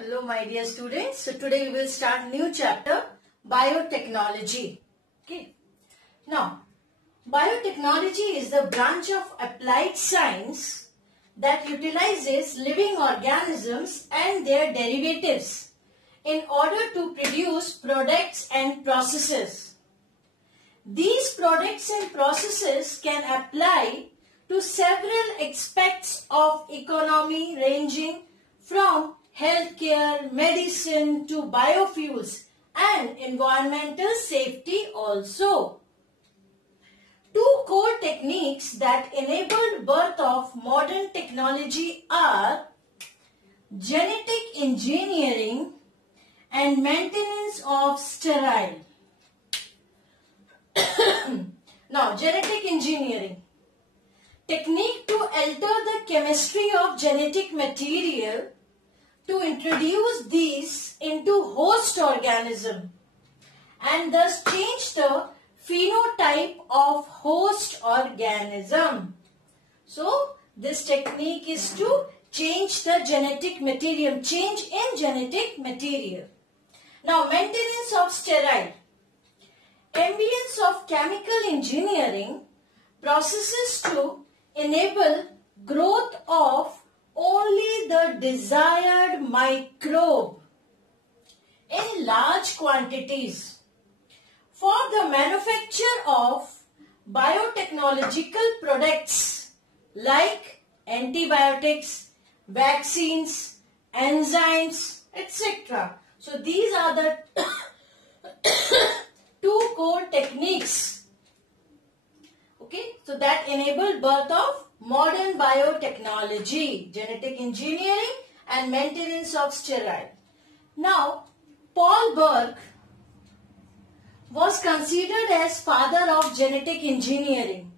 Hello my dear students. So today we will start new chapter biotechnology. Okay. Now biotechnology is the branch of applied science that utilizes living organisms and their derivatives in order to produce products and processes. These products and processes can apply to several aspects of economy ranging from healthcare, medicine to biofuels and environmental safety also. Two core techniques that enabled birth of modern technology are genetic engineering and maintenance of sterile. Now, genetic engineering. Technique to alter the chemistry of genetic material to introduce these into host organism and thus change the phenotype of host organism. So, this technique is to change the genetic material, change in genetic material. Now, maintenance of sterile. Ambience of chemical engineering processes to enable growth of only the desired microbe in large quantities for the manufacture of biotechnological products like antibiotics, vaccines, enzymes, etc. So these are the two core techniques, okay, so that enable birth of modern biotechnology, genetic engineering and maintenance of sterile. Now, Paul Berg was considered as father of genetic engineering.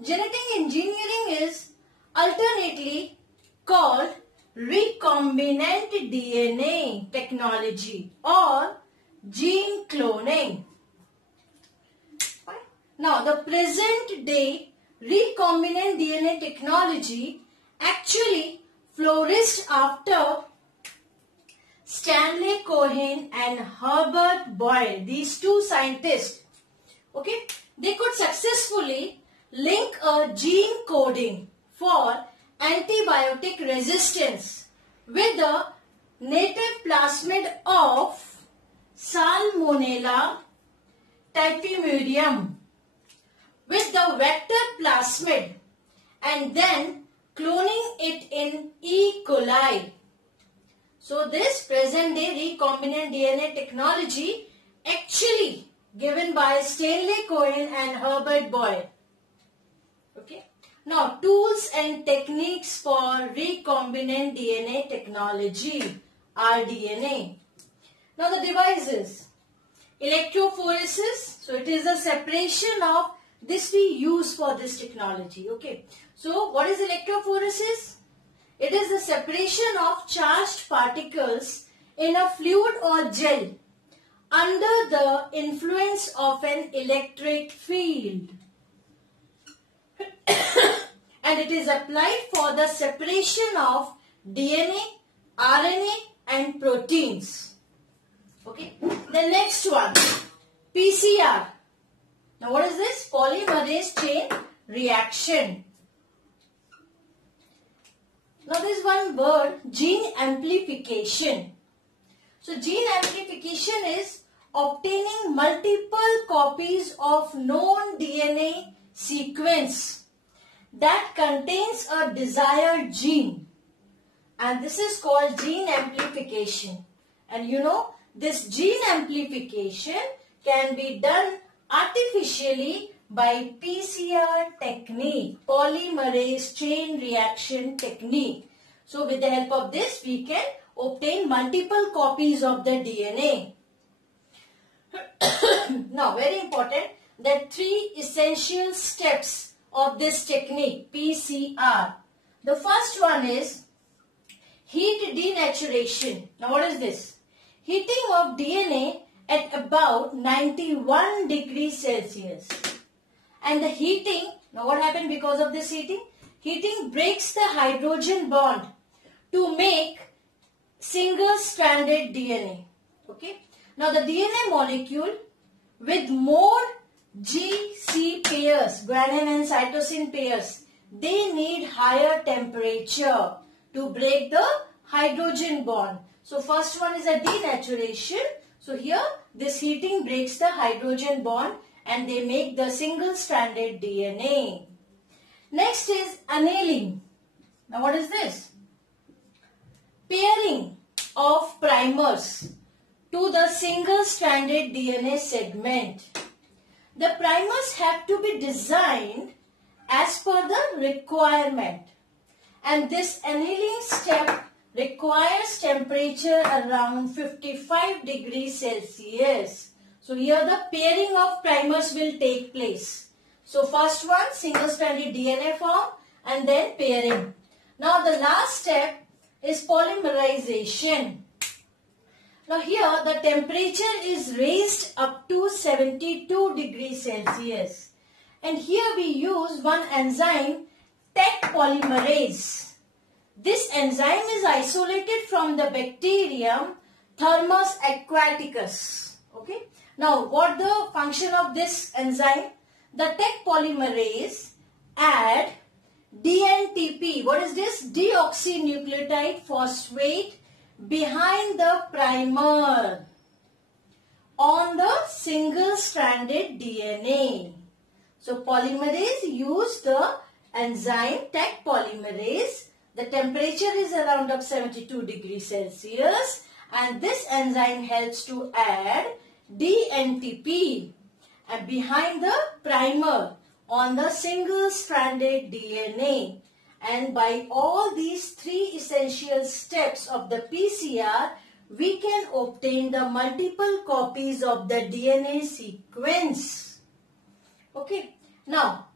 Genetic engineering is alternately called recombinant DNA technology or gene cloning. Now, the present day recombinant DNA technology actually flourished after Stanley Cohen and Herbert Boyle, these two scientists, okay, they could successfully link a gene coding for antibiotic resistance with the native plasmid of Salmonella typhimurium with the vector plasmid and then cloning it in E. coli. So this present day recombinant DNA technology actually given by Stanley Cohen and Herbert Boyle. Okay. Now tools and techniques for recombinant DNA technology, rDNA. Now the devices. Electrophoresis. So it is a separation of this we use for this technology. Okay. So what is electrophoresis? It is the separation of charged particles in a fluid or gel under the influence of an electric field. And it is applied for the separation of DNA, RNA and proteins. Okay. The next one, PCR. Now what is this? Polymerase chain reaction. Now there is one word, gene amplification. So gene amplification is obtaining multiple copies of known DNA sequence that contains a desired gene. And this is called gene amplification. And you know, this gene amplification can be done artificially by PCR technique, polymerase chain reaction technique. So with the help of this we can obtain multiple copies of the DNA. Now very important, there are three essential steps of this technique, PCR. The first one is heat denaturation. Now what is this? Heating of DNA at about 91 degrees Celsius. And the heating, now what happened because of this heating? Heating breaks the hydrogen bond to make single-stranded DNA. Okay. Now the DNA molecule with more GC pairs, guanine and cytosine pairs, they need higher temperature to break the hydrogen bond. So first one is a denaturation. So here this heating breaks the hydrogen bond and they make the single-stranded DNA. Next is annealing. Now what is this? Pairing of primers to the single-stranded DNA segment. The primers have to be designed as per the requirement, and this annealing step requires temperature around 55 degrees Celsius. So here the pairing of primers will take place. So first one, single-stranded DNA form and then pairing. Now the last step is polymerization. Now here the temperature is raised up to 72 degrees Celsius. And here we use one enzyme, Taq polymerase. This enzyme is isolated from the bacterium Thermus aquaticus. Okay. Now what the function of this enzyme? The Taq polymerase add DNTP. What is this? Deoxynucleotide phosphate behind the primer on the single-stranded DNA. So polymerase use the enzyme Taq polymerase. The temperature is around up 72 degrees Celsius and this enzyme helps to add DNTP and behind the primer on the single-stranded DNA. And by all these three essential steps of the PCR, we can obtain the multiple copies of the DNA sequence. Okay. Now,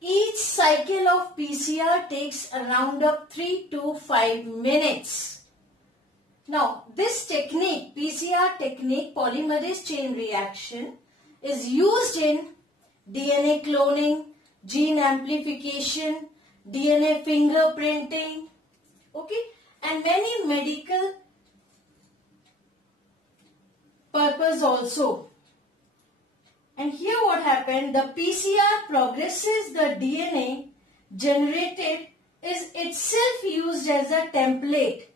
each cycle of PCR takes around up 3 to 5 minutes. Now, this technique, PCR technique, polymerase chain reaction, is used in DNA cloning, gene amplification, DNA fingerprinting, okay, and many medical purpose also. And here what happened, the PCR progresses the DNA generated is itself used as a template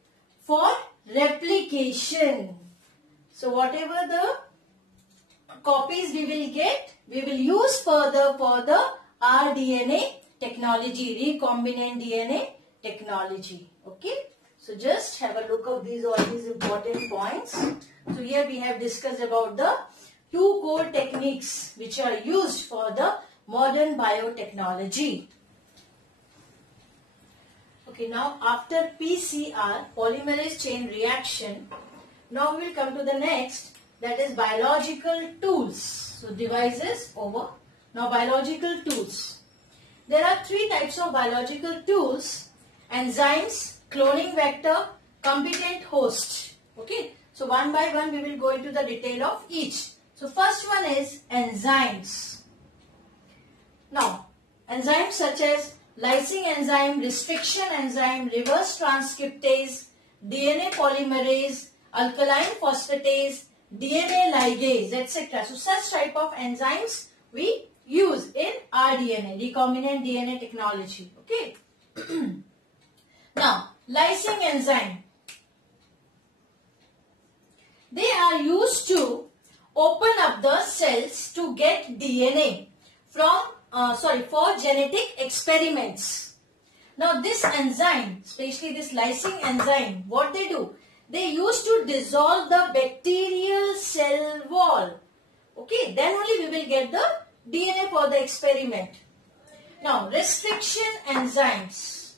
for replication. So whatever the copies we will get, we will use further for the rDNA technology, recombinant DNA technology. Okay. So just have a look of all these important points. So here we have discussed about the two core techniques which are used for the modern biotechnology. Okay, now after PCR, polymerase chain reaction, now we will come to the next, that is biological tools. So devices over. Now biological tools. There are three types of biological tools: enzymes, cloning vector, competent host. Okay, so one by one we will go into the detail of each. So first one is enzymes. Now enzymes such as lysing enzyme, restriction enzyme, reverse transcriptase, DNA polymerase, alkaline phosphatase, DNA ligase, etc. So such type of enzymes we use in rDNA, recombinant DNA technology. Okay. Now, lysing enzyme. They are used to open up the cells to get DNA from, for genetic experiments. Now, this enzyme, especially this lysing enzyme, what they do? They used to dissolve the bacterial cell wall. Okay, then only we will get the DNA for the experiment. Now, restriction enzymes.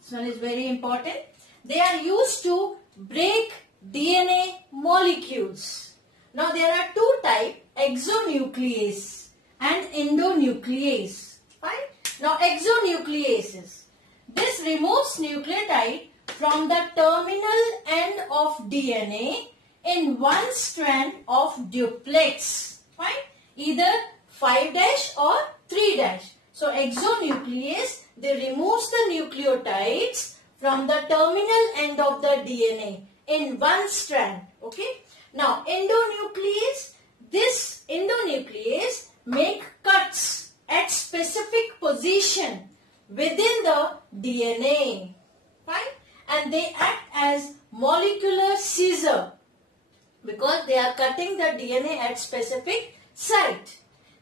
This one is very important. They are used to break DNA molecules. Now, there are two types, exonuclease and endonuclease. Fine. Now, exonucleases. This removes nucleotide from the terminal end of DNA in one strand of duplex. Fine. Either 5' or 3'. So exonuclease, they removes the nucleotides from the terminal end of the DNA in one strand. Okay. Now, endonuclease, this endonuclease make cuts at specific position within the DNA. Fine. And they act as molecular scissor because they are cutting the DNA at specific site.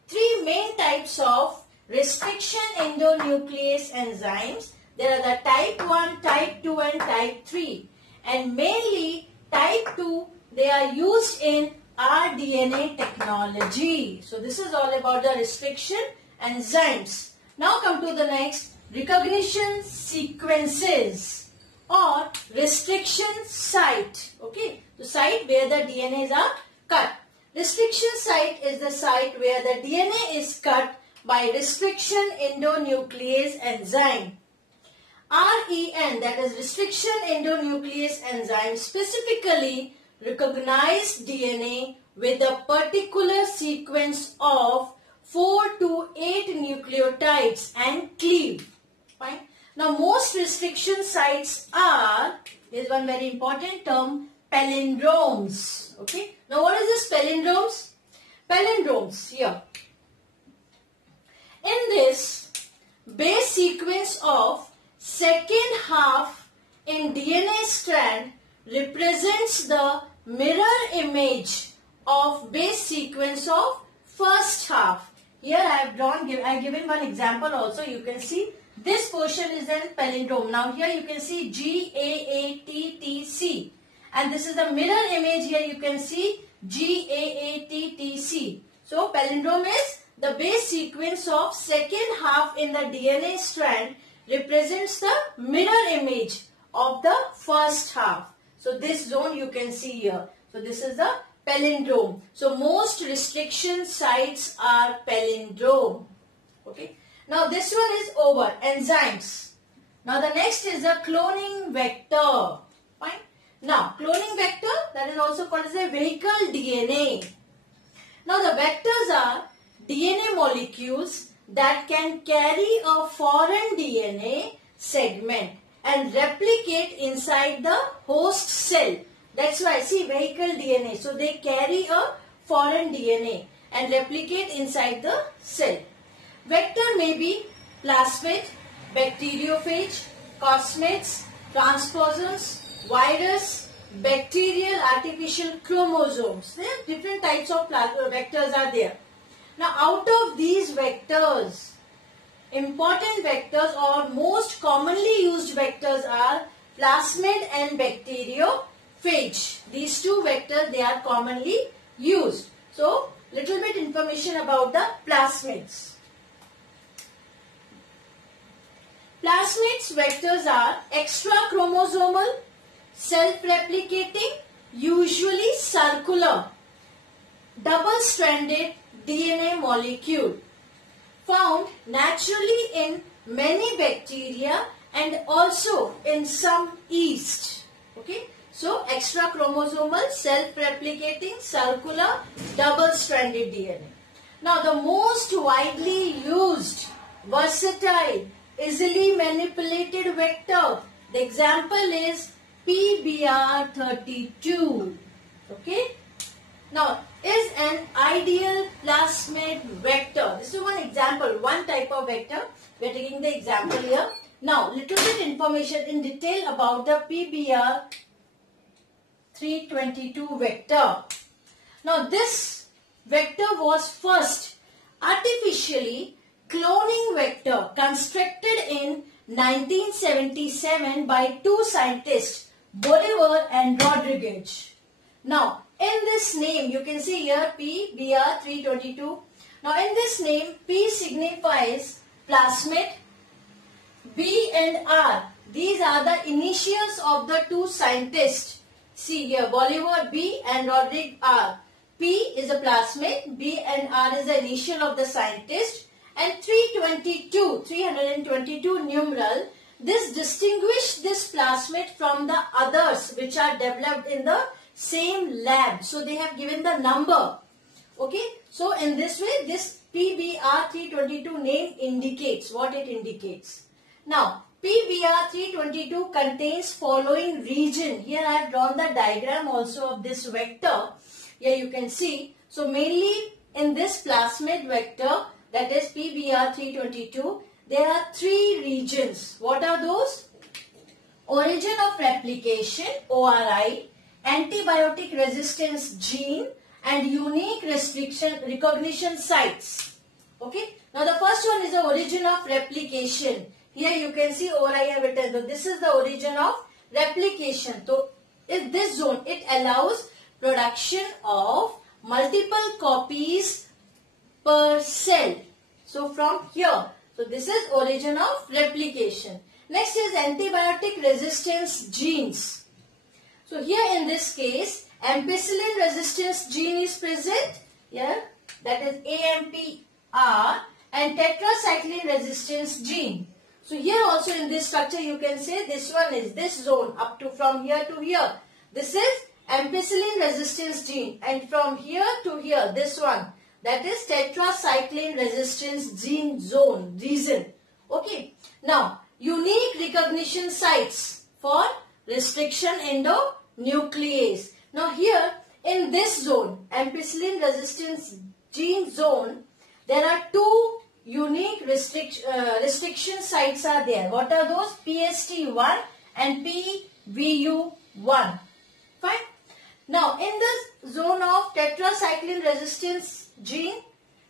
Three main types of restriction endonuclease enzymes. There are the type 1, type 2 and type 3. And mainly type 2, they are used in rDNA technology. So this is all about the restriction enzymes. Now come to the next, recognition sequences or restriction site. Okay, the site where the DNAs are cut. Restriction site is the site where the DNA is cut by restriction endonuclease enzyme. REN, that is restriction endonuclease enzyme, specifically recognize DNA with a particular sequence of 4 to 8 nucleotides and cleave. Fine. Now most restriction sites are, there is one very important term, palindromes. Okay. Now what is this palindromes? Palindromes here. In this base sequence of second half in DNA strand represents the mirror image of base sequence of first half. Here I have drawn, I have given one example also. You can see this portion is an palindrome. Now here you can see GAATTC, and this is the mirror image. Here you can see GAATTC. So palindrome is the base sequence of second half in the DNA strand represents the mirror image of the first half. So this zone you can see here. So this is the palindrome. So most restriction sites are palindrome. Okay. Now this one is over. Enzymes. Now the next is the cloning vector. Fine. Now cloning vector, that is also called as a vehicle DNA. Now the vectors are DNA molecules that can carry a foreign DNA segment and replicate inside the host cell. That's why, see, vehicle DNA. So they carry a foreign DNA and replicate inside the cell. Vector may be plasmid, bacteriophage, cosmids, transposons, virus, bacterial artificial chromosomes. There are different types of vectors are there. Now out of these vectors, important vectors or most commonly used vectors are plasmid and bacteriophage. These two vectors, they are commonly used. So little bit information about the plasmids. Plasmids vectors are extrachromosomal, self-replicating, usually circular, double-stranded DNA molecule found naturally in many bacteria and also in some yeast. Okay. So extrachromosomal, self-replicating, circular, double-stranded DNA. Now the most widely used, versatile, easily manipulated vector, the example is PBR32. Okay. Now is an ideal plasmid vector. This is one example, one type of vector. We are taking the example here. Now little bit information in detail about the PBR322 vector. Now this vector was first artificially cloning vector constructed in 1977 by two scientists, Bolivar and Rodriguez. Now in this name you can see here PBR322. Now in this name P signifies plasmid, B and R, these are the initials of the two scientists. See here, Bolivar B and Rodriguez R. P is a plasmid, B and R is the initial of the scientist, and 322 numeral. This distinguish this plasmid from the others which are developed in the same lab. So they have given the number. Okay. So in this way, this PBR322 name indicates what it indicates. Now, PBr322 contains following region. Here I have drawn the diagram also of this vector. Here you can see. So mainly in this plasmid vector, that is PBr322, there are three regions. What are those? Origin of replication, ORI, antibiotic resistance gene, and unique recognition sites. Okay. Now the first one is the origin of replication. Here you can see ORI I have written. So this is the origin of replication. So in this zone, it allows production of multiple copies per cell. So from here, so this is origin of replication. Next is antibiotic resistance genes. So here in this case, ampicillin resistance gene is present. Yeah, that is AMPR, and tetracycline resistance gene. So here also in this structure you can say this one is this zone up to from here to here. This is ampicillin resistance gene, and from here to here this one, that is tetracycline resistance gene zone region. Okay. Now unique recognition sites for restriction endonuclease. Now here in this zone, ampicillin resistance gene zone, there are two unique restriction sites are there. What are those? PST1 and PVU1. Fine. Now in this zone of tetracycline resistance gene,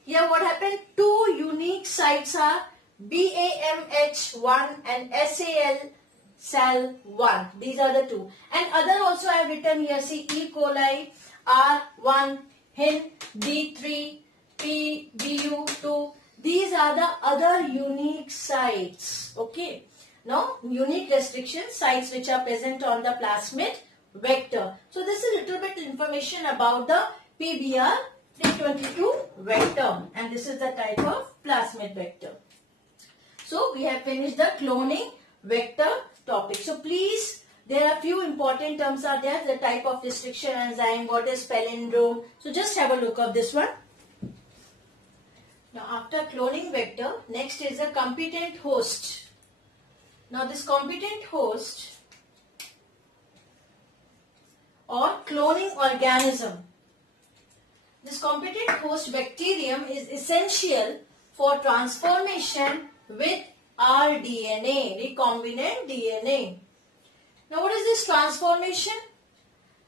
here what happened? Two unique sites are BAMH1 and SAL1. These are the two. And other also I have written here. See, E. coli, R1, HIN, D3, PBU2. These are the other unique sites. Okay. Now, unique restriction sites which are present on the plasmid vector. So, this is a little bit information about the PBr322 vector. And this is the type of plasmid vector. So, we have finished the cloning vector topic. So, please, there are few important terms are there. The type of restriction enzyme, what is palindrome. So, just have a look of this one. Now, after cloning vector, next is a competent host. Now, this competent host or cloning organism. This competent host bacterium is essential for transformation with rDNA, recombinant DNA. Now, what is this transformation?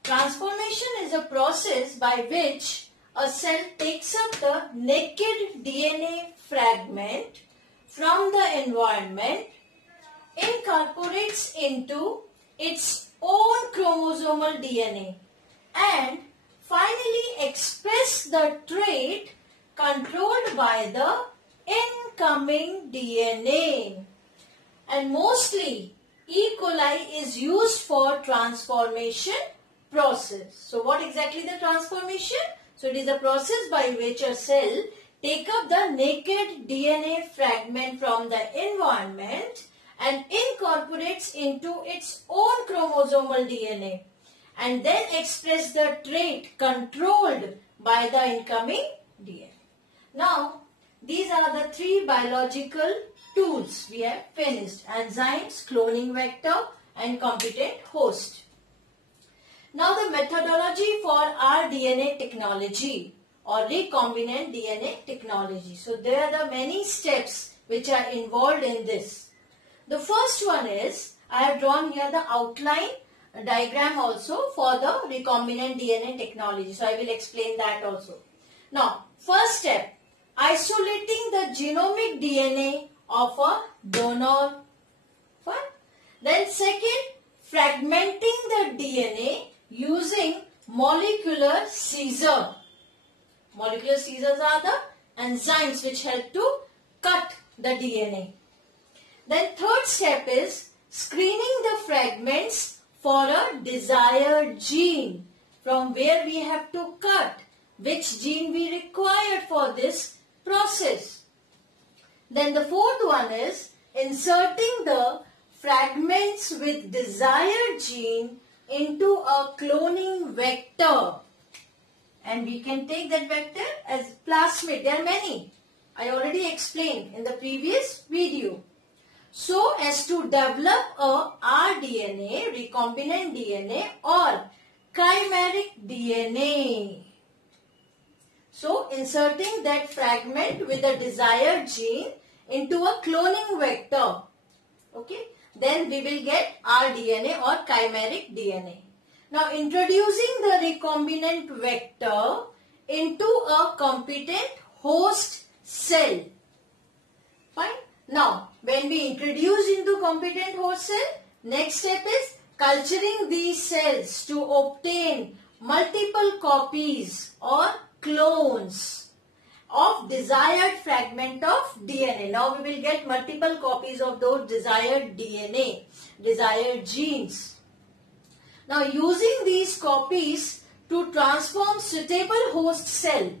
Transformation is a process by which a cell takes up the naked DNA fragment from the environment, incorporates into its own chromosomal DNA, and finally express the trait controlled by the incoming DNA. And mostly E. coli is used for transformation process. So what exactly the transformation? So it is a process by which a cell take up the naked DNA fragment from the environment and incorporates into its own chromosomal DNA and then express the trait controlled by the incoming DNA. Now, these are the three biological tools we have finished: enzymes, cloning vector, and competent host. Now the methodology for rDNA technology or recombinant DNA technology. So there are the many steps which are involved in this. The first one is, I have drawn here the outline diagram also for the recombinant DNA technology. So I will explain that also. Now, first step, isolating the genomic DNA of a donor. Fine. Then second, fragmenting the DNA using molecular scissors. Molecular scissors are the enzymes which help to cut the DNA. Then third step is screening the fragments for a desired gene, from where we have to cut, which gene we require for this process. Then the fourth one is inserting the fragments with desired gene into a cloning vector, and we can take that vector as plasmid. There are many. I already explained in the previous video. so as to develop a rDNA, recombinant DNA or chimeric DNA. So inserting that fragment with the desired gene into a cloning vector. Okay, then we will get rDNA or chimeric DNA. Now introducing the recombinant vector into a competent host cell. Fine. Now when we introduce into competent host cell, next step is culturing these cells to obtain multiple copies or clones of desired fragment of DNA. Now we will get multiple copies of those desired DNA, desired genes. Now using these copies to transform suitable host cell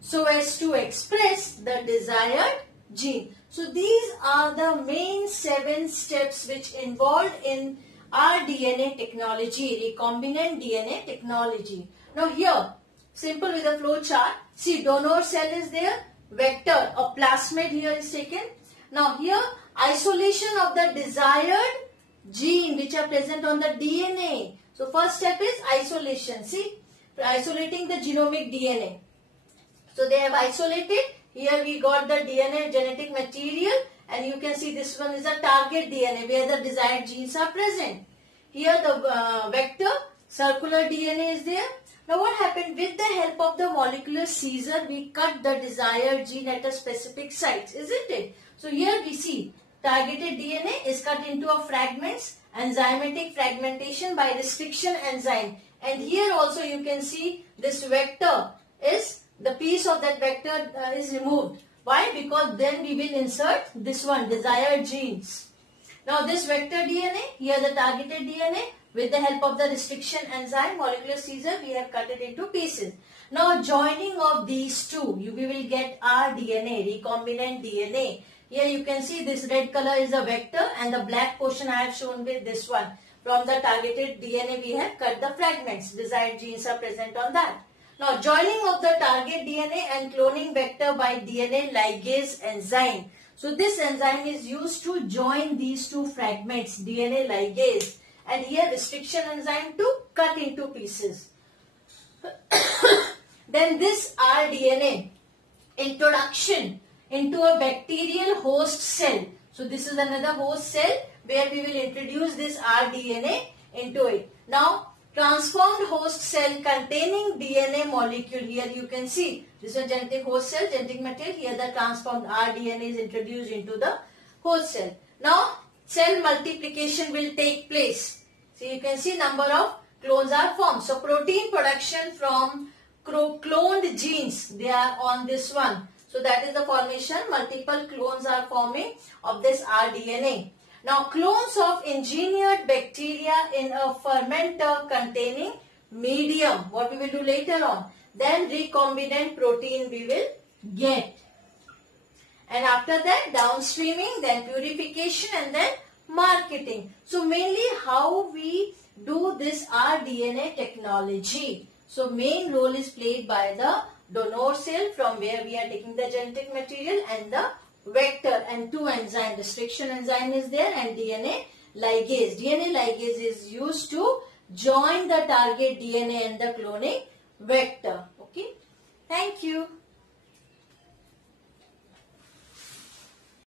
so as to express the desired gene. So these are the main 7 steps which involved in rDNA technology, recombinant DNA technology. Now here, simple with a flow chart. See, donor cell is there, vector, a plasmid here is taken. Now here, isolation of the desired gene which are present on the DNA. So first step is isolation. See, isolating the genomic DNA. So they have isolated. Here we got the DNA genetic material, and you can see this one is a target DNA where the desired genes are present. Here the vector, circular DNA is there. Now what happened? With the help of the molecular scissor, we cut the desired gene at a specific site, isn't it? So here we see targeted DNA is cut into a fragments, enzymatic fragmentation by restriction enzyme. And here also you can see this vector is, the piece of that vector is removed. Why? Because then we will insert this one, desired genes. Now this vector DNA, here the targeted DNA, with the help of the restriction enzyme, molecular scissor, we have cut it into pieces. Now joining of these two, we will get rDNA, recombinant DNA. Here you can see this red color is a vector and the black portion I have shown with this one. From the targeted DNA we have cut the fragments. Desired genes are present on that. Now joining of the target DNA and cloning vector by DNA ligase enzyme. So this enzyme is used to join these two fragments, DNA ligase, and here restriction enzyme to cut into pieces. Then this rDNA introduction into a bacterial host cell. So this is another host cell where we will introduce this rDNA into it. Now transformed host cell containing DNA molecule. Here you can see this is a genetic host cell, genetic material. Here the transformed rDNA is introduced into the host cell. Now cell multiplication will take place. So you can see number of clones are formed. So protein production from cloned genes, they are on this one. So that is the formation. Multiple clones are forming of this rDNA. Now clones of engineered bacteria in a fermenter containing medium. What we will do later on. Then recombinant protein we will get. And after that downstreaming, then purification and then marketing. So mainly how we do this rDNA technology. So main role is played by the donor cell from where we are taking the genetic material and the vector and two enzyme. Restriction enzyme is there and DNA ligase. DNA ligase is used to join the target DNA and the cloning vector. Okay. Thank you.